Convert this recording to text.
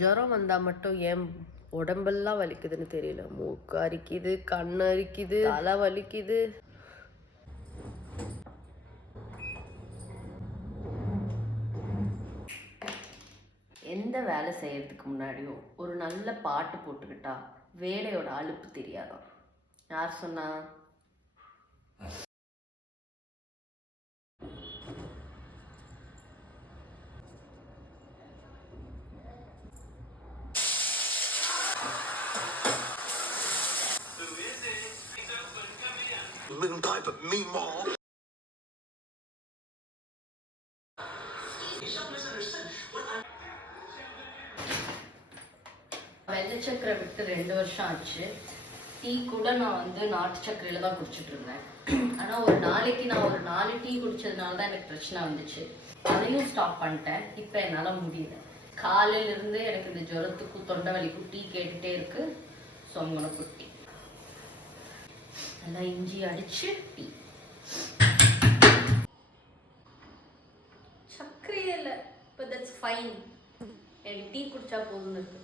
ஜுரம் வந்தால் மட்டும் ஏன் உடம்பெல்லாம் வலிக்குதுன்னு தெரியல. மூக்கு அரிக்குது, கண் அரிக்குது, தலை வலிக்குது. எந்த வேலை செய்யறதுக்கு முன்னாடியும் ஒரு நல்ல பாட்டு போட்டுக்கிட்டா வேலையோட அலுப்பு தெரியாதான். யார் சொன்னா? வெள்ளை சக்கரை விட்டு 2 வருஷம் ஆச்சு. டீ கூட நான் நாட்டு சக்கரையில தான் குடிச்சிட்டு இருந்தேன். ஆனால் ஒரு நாளைக்கு நான் ஒரு 4 டீ குடிச்சதுனால தான் எனக்கு பிரச்சனை வந்துச்சு. அதையும் ஸ்டாப் பண்ணிட்டேன். இப்போ என்னால் முடியல. காலையிலிருந்து எனக்கு இந்த ஜுரத்துக்கும் தொண்டை வலிக்கும் டீ கேட்டுட்டே இருக்கு. சொங்கன குட்டி நல்லா இஞ்சி அடிச்சு டீ. சக்கரையே இல்லை. இப்போ தட்ஸ் ஃபைன். எனக்கு டீ குடிச்சா போதும்னு இருக்கு.